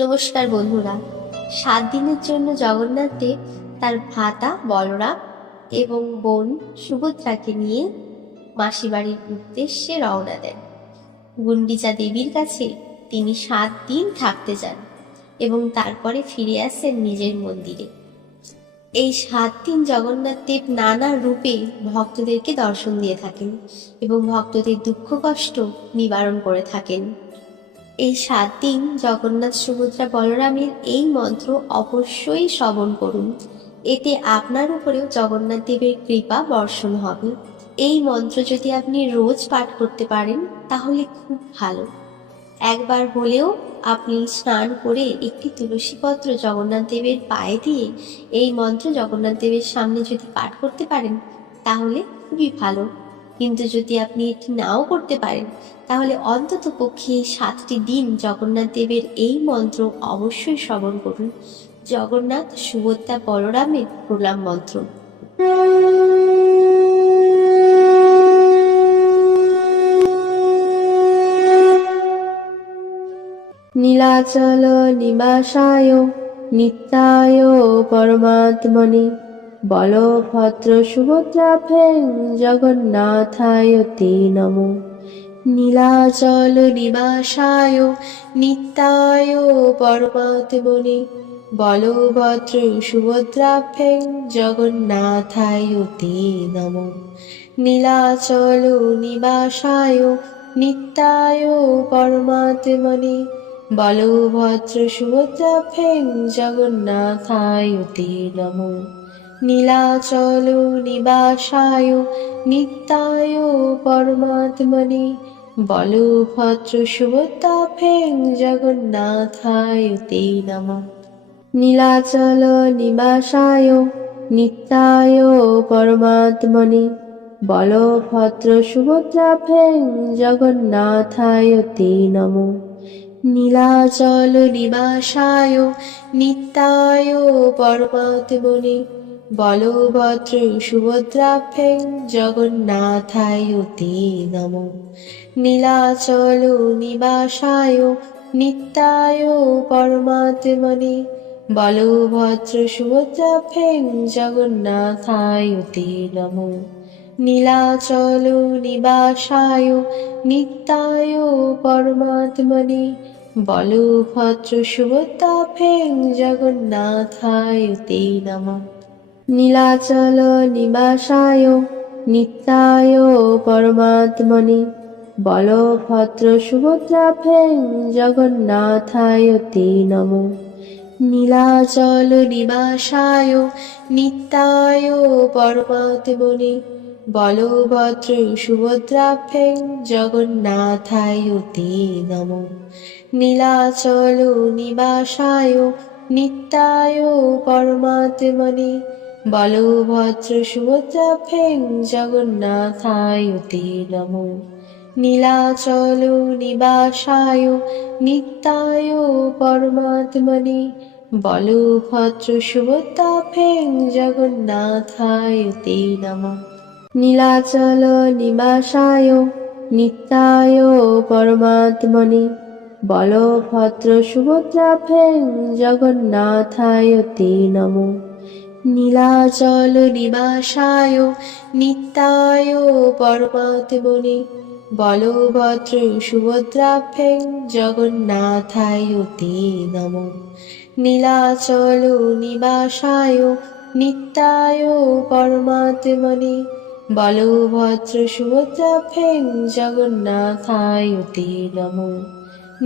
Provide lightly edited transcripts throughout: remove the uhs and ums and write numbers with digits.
নমস্কার বন্ধুরা। 7 দিনের জন্য জগন্নাথ দেব তার ভ্রাতা বলরাম এবং বোন সুভদ্রাকে নিয়ে মাসি বাড়ির উদ্দেশ্যে রওনা দেন। গুন্ডিচা দেবীর কাছে তিনি 7 দিন থাকতে যান এবং তারপরে ফিরে আসেন নিজের মন্দিরে। এই 7 দিন জগন্নাথ দেব নানা রূপে ভক্তদেরকে দর্শন দিয়ে থাকেন এবং ভক্তদের দুঃখ কষ্ট নিবারণ করে থাকেন। এই 7 দিন জগন্নাথ সুভদ্রা বলরামের এই মন্ত্র অবশ্যই শ্রবণ করুন। এতে আপনার উপরেও জগন্নাথ দেবের কৃপা বর্ষণ হবে। এই মন্ত্র যদি আপনি রোজ পাঠ করতে পারেন তাহলে খুব ভালো। একবার হলেও আপনি স্নান করে একটি তুলসী পত্র জগন্নাথ দেবের পায়ে দিয়ে এই মন্ত্র জগন্নাথ দেবের সামনে যদি পাঠ করতে পারেন তাহলে খুবই ভালো। কিন্তু যদি আপনি এটি নাও করতে পারেন তাহলে অন্তত পক্ষে এই 7টি দিন জগন্নাথ দেবের এই মন্ত্র অবশ্যই শ্রবণ করুন। জগন্নাথ সুভদ্রা বলরামের প্রণাম মন্ত্র। নীলাচল নিবাসায় নিত্যায় পরমাত্মনে বলভদ্র সুভদ্রাভ্যাং জগন্নাথায় তে নমো। নীলাচল নিবাসায় নিত্যায় পরমাত্মনে বলভদ্র সুভদ্রাভ্যাং জগন্নাথায় তে নমো। নীলাচল নিবাসায় নিত্যায় পরমাত্মনে বলভদ্র সুভদ্রাভ্যাং জগন্নাথায় তে নমো। নীলাচল নিবাসায় নিত্যায় পরমাত্মনে বলভদ্র সুভদ্রাভ্যাং জগন্নাথায় তে নমো। নীলাচল নিবাসায় নিত্যায় পরমাত্মনে বলভদ্র সুভদ্রাভ্যাং জগন্নাথায় তে নমো। নীলাচল নিবাসায় নিত্যায় পরমাত্মনে বলভদ্র সুভদ্রাভ্যাং জগন্নাথায় তে নমো। নীলাচল নিবাসায় নিত্যায় পরমাত্মনে বলভদ্র সুভদ্রাভ্যাং জগন্নাথায় তে নমো। নীলাচল নিবাসায় নিত্যায় পরমাত্মনে বলভদ্র সুভদ্রাভ্যাং জগন্নাথায় তে নমো। নীলাচল নিবাসায় নিত্যায় পরমাত্মনে বলভদ্র সুভদ্রাভ্যাং জগন্নাথায় তে নমো। নীলাচল নিবাসায় নিত্যায় পরমাত্মনে বলভদ্র সুভদ্রাভ্যাং জগন্নাথায় তে নমো। নীলাচল নিবাসায় নিত্যায় পরমাত্মনে বলভদ্র সুভদ্রাভ্যাং জগন্নাথায় তে নমো। নীলাচল নিবাসায় নিত্যায় পরমাত্মনে বলভদ্র সুভদ্রাভ্যাং জগন্নাথায় তে নমো। নীলাচল নিবাসায় নিত্যায় পরমাত্মনে বলভদ্র সুভদ্রাভ্যাং জগন্নাথায় তে নমো। নীলাচল নিবাসায় নিত্যায় পরমাত্মনে বলভদ্র সুভদ্রাভ্যাং জগন্নাথায় তে নমো। নীলাচল নিবাসায় নিত্যায় পরমাত্মনে বলভদ্র সুভদ্রাভ্যাং জগন্নাথায় তে নমো।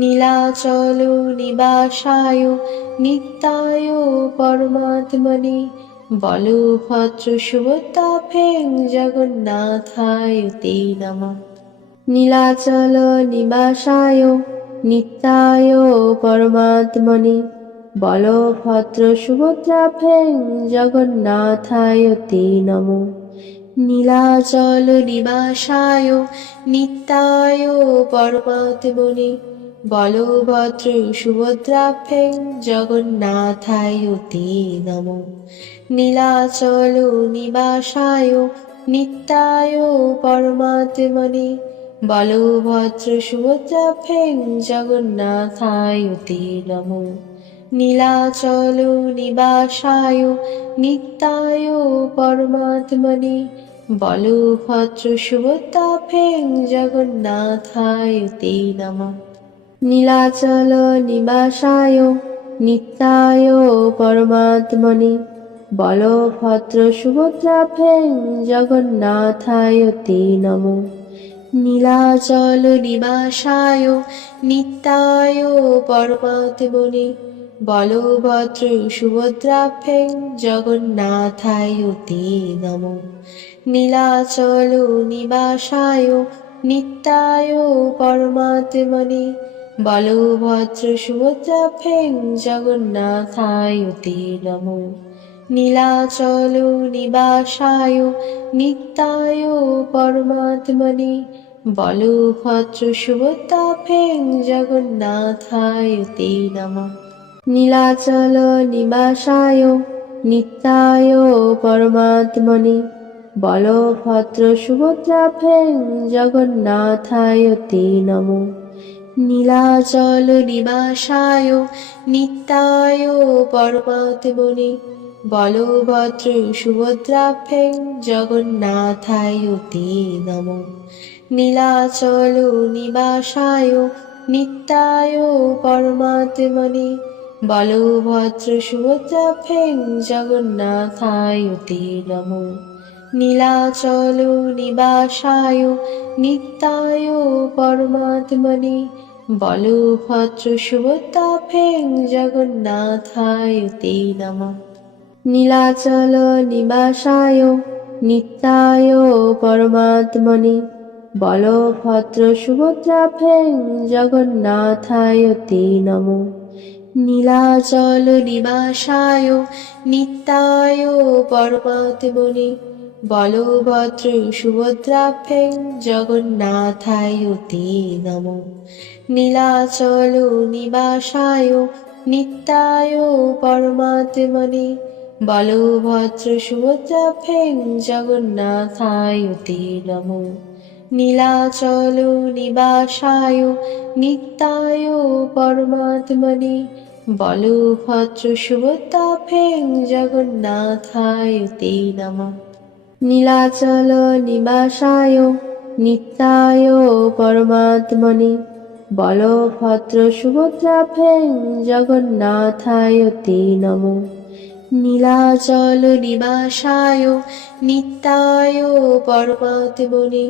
নীলাচল নিবাসায় নিত্যায় পরমাত্মনে বলভদ্র সুভদ্রাভ্যাং জগন্নাথায় তে নমো। নীলাচল নিবাসায় নিত্যায় পরমাত্মনে বলভদ্র সুভদ্রাভ্যাং জগন্নাথায় তে নমো। নীলাচল নিবাসায় নিত্যায় পরমাত্মনে বলভদ্র সুভদ্রাভ্যাং জগন্নাথায় তে নমো। নীলাচল নিবাসায় নিত্যায় পরমাত্মনে বলভদ্র সুভদ্রাভ্যাং জগন্নাথায় তে নমো। নীলাচল নিবাসায় নিত্যায় পরমাত্মনে বলভদ্র সুভদ্রাভ্যাং জগন্নাথায় তে নমঃ। নীলাচল নিবাসায় নিত্যায় পরমাত্মনে বলভদ্র সুভদ্রাভ্যাং জগন্নাথায় তে নমঃ। নীলাচল নিবাসায় নিত্যায় পরমাত্মনে বলভদ্র সুভদ্রাভ্যাং জগন্নাথায় তে নমঃ। নীলাচল নিবাসায় নিত্যায় পরমাত্মনে বলভদ্র সুভদ্রাভ্যাং জগন্নাথায় তে নমঃ। নীলাচল নিবাসায় নিত্যায় পরমাত্মনে বলভদ্র সুভদ্রাভ্যাং জগন্নাথায় তে নমঃ। নীলাচল নিবাসায় নিত্যায় পরমাত্মনে বলভদ্র সুভদ্রাভ্যাং জগন্নাথায় তে নমঃ। নীলাচল নিবাসায় নিত্যায় পরমাত্মনে বলভদ্র সুভদ্রাভ্যাং জগন্নাথায় তে নমঃ। নীলাচল নিবাসায় নিত্যায় পরমাত্মনে বলভদ্র সুভদ্রাভ্যাং জগন্নাথায় তে নমঃ। নীলাচল নিবাসায় নিত্যায় পরমাত্মনে বলভদ্র সুভদ্রাভ্যাং জগন্নাথায় তে নমঃ। নীলাচল নিবাসায় নিত্যায় পরমাত্মনে বলভদ্র সুভদ্রাভ্যাং জগন্নাথায় তে নমঃ। নীলাচল নিবাসায় নিত্যায় পরমাত্মনে বলভদ্র সুভদ্রাভ্যাং জগন্নাথায় তে নমঃ। নীলাচল নিবাসায় নিত্যায় পরমাত্মনে বলভদ্র সুভদ্রাভ্যাং জগন্নাথায় তে নমঃ। নীলাচল নিবাসায় নিত্যায় পরমাত্মনে বলভদ্র সুভদ্রাভ্যাং জগন্নাথায় তে নমঃ। নীলাচল নিবাসায় নিত্যায় পরমাত্মনে বলভদ্র সুভদ্রাভ্যাং জগন্নাথায় তে নমঃ। নীলাচল নিবাসায় নিত্যায় পরমাত্মনে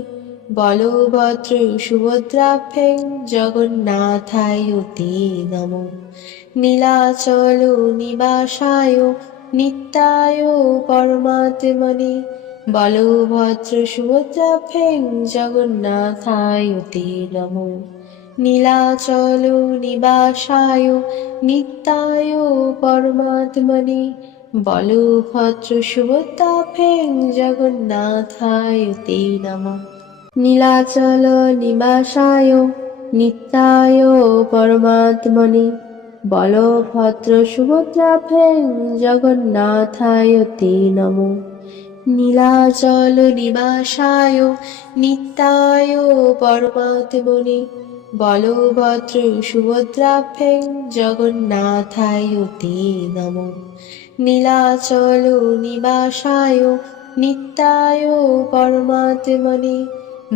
বলভদ্র সুভদ্রাভ্যাং জগন্নাথায় তে নমঃ। নীলাচল নিবাসায় নিত্যায় পরমাত্মনে বলভদ্র সুভদ্রাভ্যাং জগন্নাথায় তে নমঃ। নীলাচল নিবাসায় নিত্যায় পরমাত্মনে বলভদ্র সুভদ্রাভ্যাং জগন্নাথায় তে নমঃ। নীলাচল নিবাসায় নিত্যায় পরমাত্মনে বলভদ্র সুভদ্রাভ্যাং জগন্নাথায় তে নমঃ। নীলাচল নিবাসায় নিত্যায় পরমাত্মনে বলভদ্র সুভদ্রাভ্যাং জগন্নাথায় তে নমঃ। নীলাচল নিবাসায় নিত্যায় পরমাত্মনে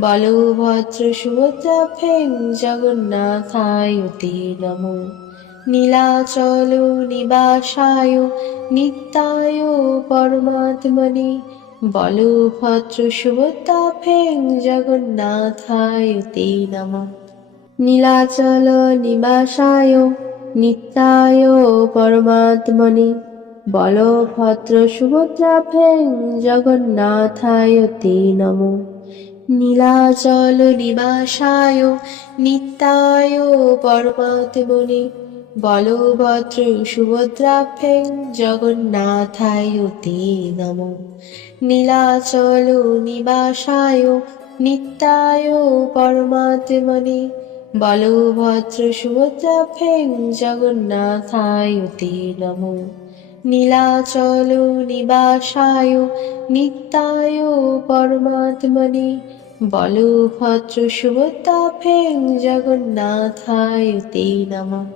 বলভদ্র সুভদ্রাভ্যাং জগন্নাথায় তে নমঃ। নীলাচল নিবাসায় নিত্যায় পরমাত্মনে বলভদ্র সুভদ্রাভ্যাং জগন্নাথায় তে নমঃ। নীলাচল নিবাসায় নিত্যায় পরমাত্মনে বলভদ্র সুভদ্রাভ্যাং জগন্নাথায় তে নমঃ। নীলাচল নিবাসায় নিত্যায় পরমাত্মনে বলভদ্র সুভদ্রাভ্যাং জগন্নাথায় তে নমঃ। নীলাচল নিবাসায় নিত্যায় পরমাত্মনে বলভদ্র সুভদ্রাভ্যাং জগন্নাথায় তে নমঃ। নীলাচল নিবাসায় নিত্যায় পরমাত্মনে বলভদ্র সুভদ্রাভ্যাং জগন্নাথায় তে নমঃ।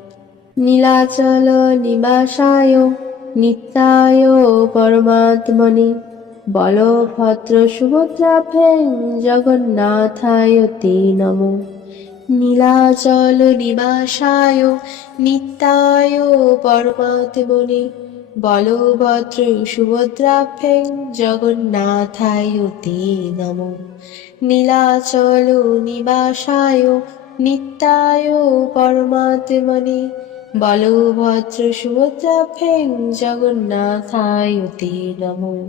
নীলাচল নিবাসায় নিত্যায় পরমাত্মনে বলভদ্র সুভদ্রাভ্যাং জগন্নাথায় তে নমঃ। নীলাচল নিবাসায় নিত্যায় পরমাত্মনে বলভদ্র সুভদ্রাভ্যাং জগন্নাথায় তে নমঃ। নীলাচল নিবাসায় নিত্যায় পরমাত্মনে বলভদ্র সুভদ্রাভ্যাং জগন্নাথায় তে নমঃ।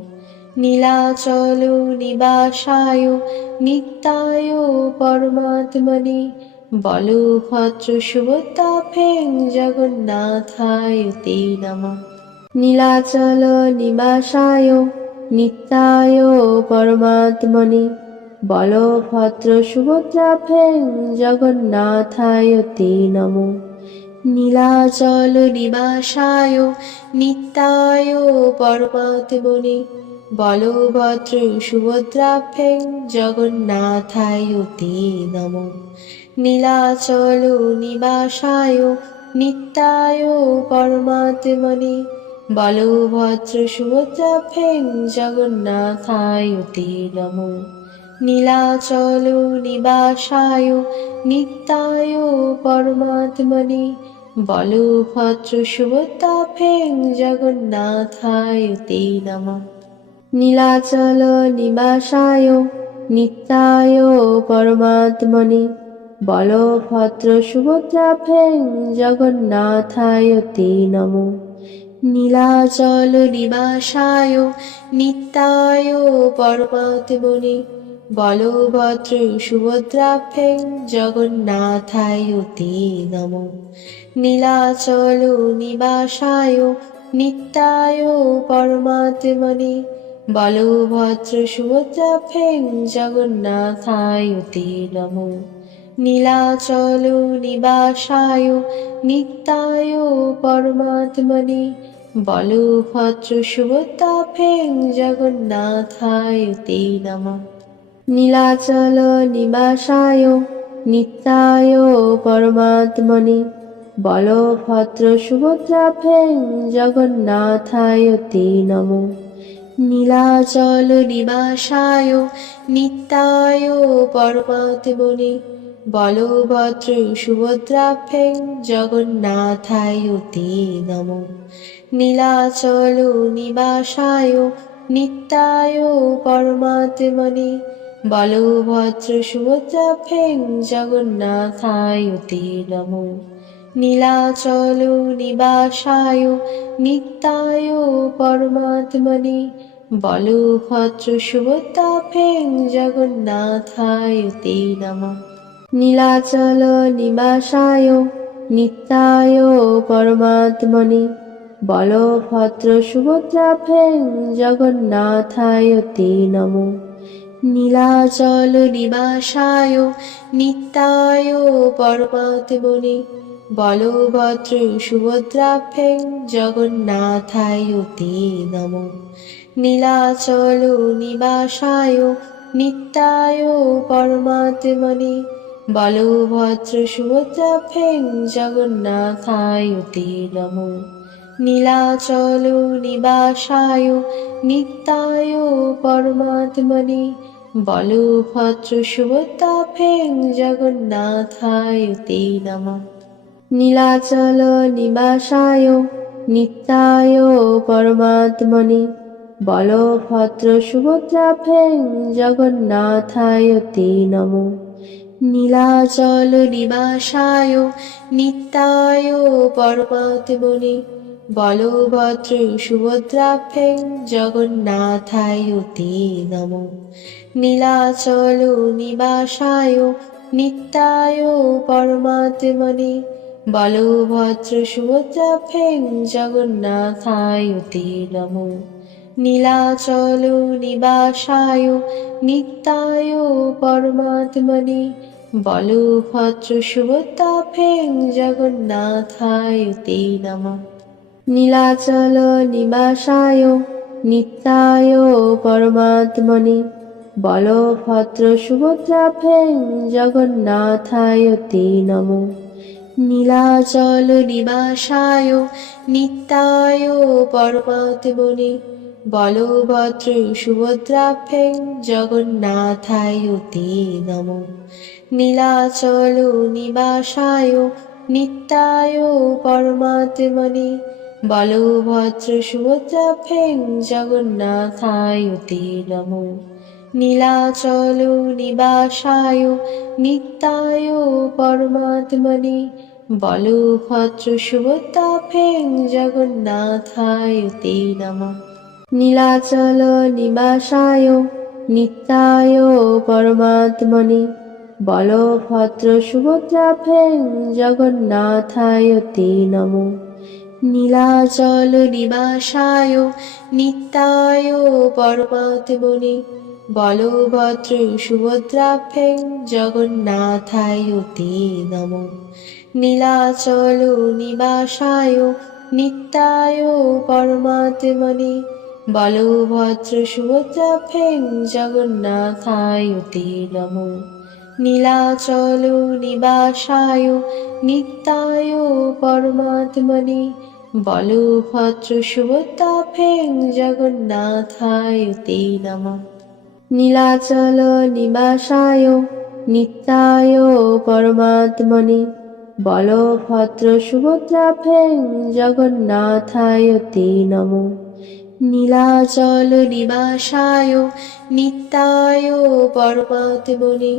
নীলাচল নিবাসায় নিত্যায় পরমাত্মনে বলভদ্র সুভদ্রাভ্যাং জগন্নাথায় তে নমঃ। নীলাচল নিবাসায় নিত্যায় পরমাত্মনে বলভদ্র সুভদ্রাভ্যাং জগন্নাথায় তে নমঃ। নীলাচল নিবাসায় নিত্যায় পরমাত্মনে বলভদ্র সুভদ্রাভ্যাং জগন্নাথায় তে নমঃ। নীলাচল নিবাসায় নিত্যায় পরমাত্মনে বলভদ্র সুভদ্রাভ্যাং জগন্নাথায় তে নমঃ। নীলাচল নিবাসায় নিত্যায় পরমাত্মনে বলভদ্র সুভদ্রাভ্যাং জগন্নাথায় তে নমঃ। নীলাচল নিবাসায় নিত্যায় পরমাত্মনে বলভদ্র সুভদ্রাভ্যাং জগন্নাথায় তে নমঃ। নীলাচল নিবাসায় নিত্যায় পরমাত্মনে বলভদ্র সুভদ্রাভ্যাং জগন্নাথায় তে নমঃ। নীলাচল নিবাসায় নিত্যায় পরমাত্মনে বলভদ্র সুভদ্রাভ্যাং জগন্নাথায় তে নমঃ। নীলাচল নিবাসায় নিত্যায় পরমাত্মনে বলভদ্র সুভদ্রাভ্যাং জগন্নাথায় তে নমঃ। নীলাচল নিবাসায় নিত্যায় পরমাত্মনে বলভদ্র সুভদ্রাভ্যাং জগন্নাথায় তে নমঃ। নীলাচল নিবাসায় নিত্যায় পরমাত্মনে বলভদ্র সুভদ্রাভ্যাং জগন্নাথায় তে নমঃ। নীলাচল নিবাসায় নিত্যায় পরমাত্মনে বলভদ্র সুভদ্রাভ্যাং জগন্নাথায় তে নমঃ। নীলাচল নিবাসায় নিত্যায় পরমাত্মনে বলভদ্র সুভদ্রাভ্যাং জগন্নাথায় তে নমঃ। নীলাচল নিবাসায় নিত্যায় পরমাত্মনে বলভদ্র সুভদ্রাভ্যাং জগন্নাথায় তে নমঃ। নীলাচল নিবাসায় নিত্যায় পরমাত্মনে বলভদ্র সুভদ্রাভ্যাং জগন্নাথায় তে নমঃ। নীলাচল নিবাসায় নিত্যায় পরমাত্মনে বলভদ্র সুভদ্রাভ্যাং জগন্নাথায় তে নমঃ। নীলাচল নিবাসায় নিত্যায় পরমাত্মনে বলভদ্র সুভদ্রাভ্যাং জগন্নাথায় তে নমঃ। নীলাচল নিবাসায় নিত্যায় পরমাত্মনে বলভদ্র সুভদ্রাভ্যাং জগন্নাথায় তে নমঃ। নীলাচল নিবাসায় নিত্যায় পরমাত্মনে বলভদ্র সুভদ্রাভ্যাং জগন্নাথায় তে নমঃ। নীলাচল নিবাসায় নিত্যায় পরমাত্মনে বলভদ্র সুভদ্রাভ্যাং জগন্নাথায় তে নমঃ। নীলাচল নিবাসায় নিত্যায় পরমাত্মনে বলভদ্র সুভদ্রাভ্যাং জগন্নাথায় তে নমঃ। নীলাচল নিবাসায় নিত্যায় পরমাত্মনে বলভদ্র সুভদ্রাভ্যাং জগন্নাথায় তে নমো। নীলাচল নিবাসায় নিত্যায় পরমাত্মনে বলভদ্র সুভদ্রাভ্যাং জগন্নাথায় তে নমো। নীলাচল নিবাসায় নিত্যায় পরমাত্মনে বলভদ্র সুভদ্রাভ্যাং জগন্নাথায় তে নমো। নীলাচল নিবাসায় নিত্যায় পরমাত্মনে বলভদ্র সুভদ্রাভ্যাং জগন্নাথায় তে নমঃ। নীলাচল নিবাসায় নিত্যায় পরমাত্মনে বলভদ্র সুভদ্রাভ্যাং জগন্নাথায় তে নমঃ। নীলাচল নিবাসায় নিত্যায় পরমাত্মনে বলভদ্র সুভদ্রাভ্যাং জগন্নাথায় তে নমঃ। নীলাচল নিবাসায় নিত্যায় পরমাত্মনে বলভদ্র সুভদ্রাভ্যাং জগন্নাথায় তে নমঃ। নীলাচল নিবাসায় নিত্যায় পরমাত্মনে বলভদ্র সুভদ্রাভ্যাং জগন্নাথায় তে নমঃ। নীলাচল নিবাসায় নিত্যায় পরমাত্মনে বলভদ্র সুভদ্রাভ্যাং জগন্নাথায় তে নমঃ। নীলাচল নিবাসায় নিত্যায় পরমাত্মনে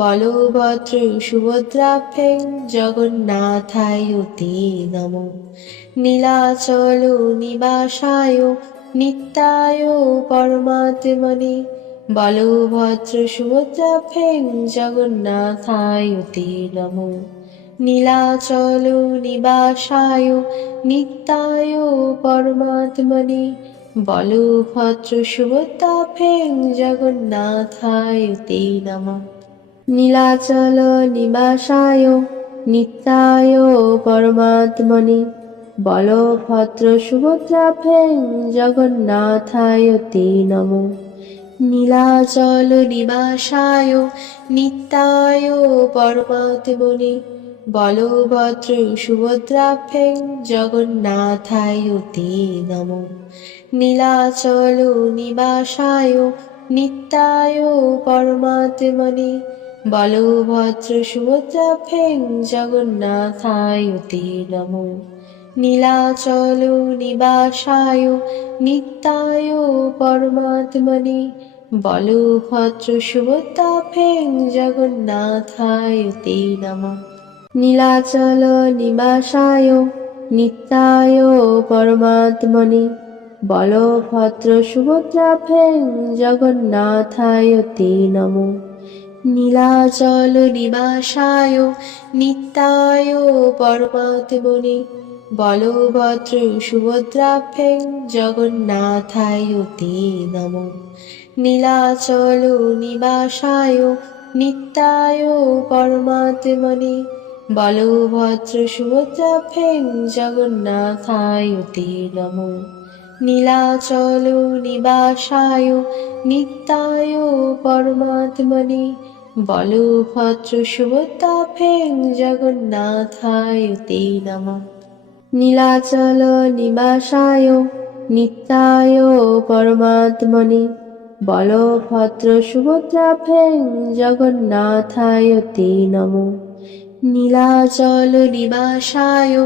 বলভদ্র সুভদ্রাভ্যাং জগন্নাথায় তে নমঃ। নীলাচল নিবাসায় নিত্যায় পরমাত্মনে বলভদ্র সুভদ্রাভ্যাং জগন্নাথায় তে নমঃ। নীলাচল নিবাসায় নিত্যায় পরমাত্মনে বলভদ্র সুভদ্রাভ্যাং জগন্নাথায় তে নমঃ। নীলাচল নিবাসায় নিত্যায় পরমাত্মনে বলভদ্র সুভদ্রাভ্যাং জগন্নাথায় তে নমঃ। নীলাচল নিবাসায় নিত্যায় পরমাত্মনে বলভদ্র সুভদ্রাভ্যাং জগন্নাথায় তে নমঃ। নীলাচল নিবাসায় নিত্যায় পরমাত্মনে বলভদ্র সুভদ্রাভ্যাং জগন্নাথায় তে নমঃ। নীলাচল নিবাসায় নিত্যায় পরমাত্মনে বলভদ্র সুভদ্রাভ্যাং জগন্নাথায় তে নমঃ। নীলাচল নিবাসায় নিত্যায় পরমাত্মনে বলভদ্র সুভদ্রাভ্যাং জগন্নাথায় তে নমঃ। নীলাচল নিবাসায় নিত্যায় পরমাত্মনে বলভদ্র সুভদ্রাভ্যাং জগন্নাথায় তে নমঃ। নীলাচল নিবাসায় নিত্যায় পরমাত্মনে বলভদ্র সুভদ্রাভ্যাং জগন্নাথায় তে নমঃ। নীলাচল নিবাসায় নিত্যায় পরমাত্মনে বলভদ্র সুভদ্রাভ্যাং জগন্নাথায় তে নমঃ। নীলাচল নিবাসায় নিত্যায় পরমাত্মনে বলভদ্র সুভদ্রাভ্যাং জগন্নাথায় তে নমঃ। নীলাচল নিবাসায়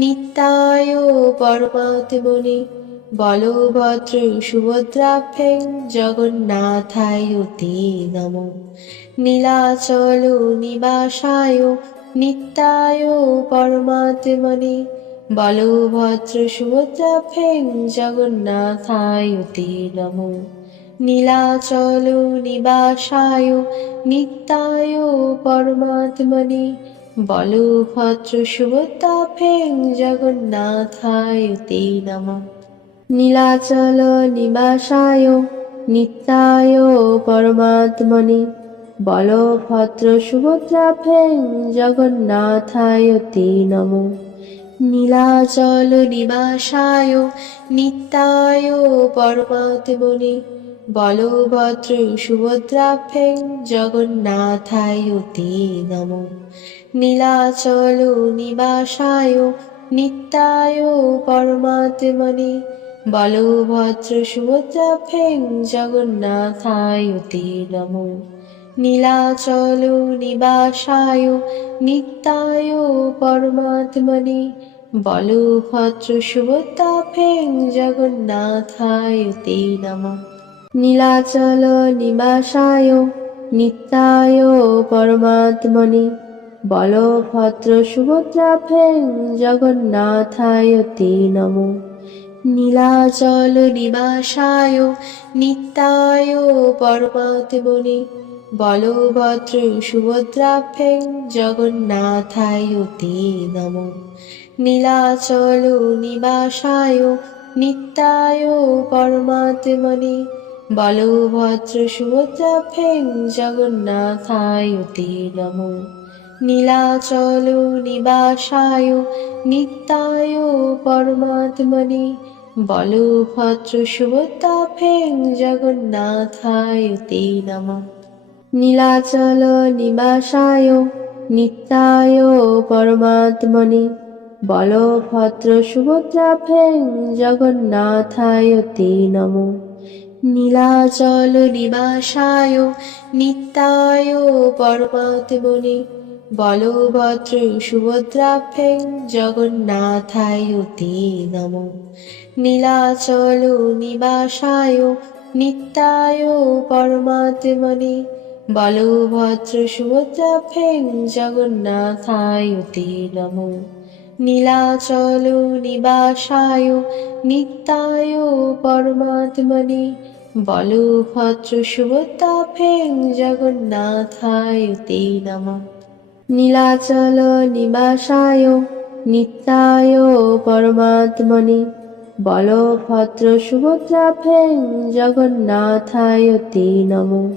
নিত্যায় পরমাত্মনে বলভদ্র সুভদ্রাভ্যাং জগন্নাথায় তে নমঃ। নীলাচল নিবাসায় নিত্যায় পরমাত্মনে বলভদ্র সুভদ্রাভ্যাং জগন্নাথায় তে নমঃ। নীলাচল নিবাসায় নিত্যায় পরমাত্মনে বলভদ্র সুভদ্রাভ্যাং জগন্নাথায় তে নমঃ। নীলাচল নিবাসায় নিত্যায় পরমাত্মনে বলভদ্র সুভদ্রাভ্যাং জগন্নাথায় তে নমঃ। নীলাচল নিবাসায় নিত্যায় পরমাত্মনে বলভদ্র সুভদ্রাভ্যং জগন্নাথায় তে নমো। নীলাচল নিবাসায় নিত্যায় পরমাত্মনে বলভদ্র সুভদ্রাভ্যং জগন্নাথায় তে নমো। নীলাচল নিবাসায় নিত্যায় পরমাত্মনে বলভদ্র সুভদ্রাভ্যং জগন্নাথায় তে নমঃ। নীলাচল নিবাসায় নিত্যায় পরমাত্মনে বলভদ্র সুভদ্রাভ্যং জগন্নাথায় তে নমঃ। নীলাচল নিবাসায় নিত্যায় পরমাত্মনে বলভদ্র সুভদ্রাভ্যং জগন্নাথায় তে নমঃ। নীলাচল নিবাসায় নিত্যায় পরমাত্মনে বলভদ্র সুভদ্রাভ্যং জগন্নাথায় তে নমঃ। নীলাচল নিবাসায় নিত্যায় পরমাত্মনে বলভদ্র সুভদ্রাভ্যং জগন্নাথায় তে নমঃ। নীলাচল নিবাসায় নিত্যায় পরমাত্মনে বলভদ্র সুভদ্রাভ্যং জগন্নাথায় তে নমঃ। নীলাচল নিবাসায় নিত্যায় পরমাত্মনে বলভদ্র সুভদ্রাভ্যং জগন্নাথায় তে নমঃ। নীলাচল নিবাসায় নিত্যায় পরমাত্মনে বলভদ্র সুভদ্রাভ্যং জগন্নাথায় তে নমঃ। নীলাচল নিবাসায় নিত্যায় পরমাত্মনে বলভদ্র সুভদ্রাভ্যং জগন্নাথায় তে নমঃ। নীলাচল নিবাসায় নিত্যায় পরমাত্মনে বলভদ্র সুভদ্রাভ্যং জগন্নাথায় তে নমঃ।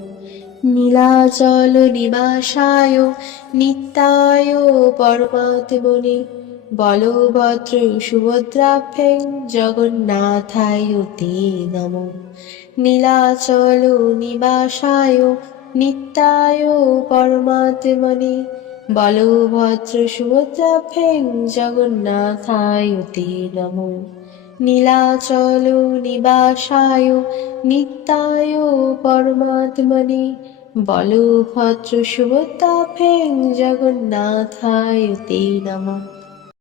নীলাচল নিবাসায় নিত্যায় পরমাত্মনে বলভদ্র সুভদ্রাভ্যং জগন্নাথায় তে নমঃ। নীলাচল নিবাসায় নিত্যায় পরমাত্মনে বলভদ্র সুভদ্রাভ্যং জগন্নাথায় তে নমঃ। নীলাচল নিবাসায় নিত্যায় পরমাত্মনে বলভদ্র সুভদ্রাভ্যং জগন্নাথায় তে নমঃ।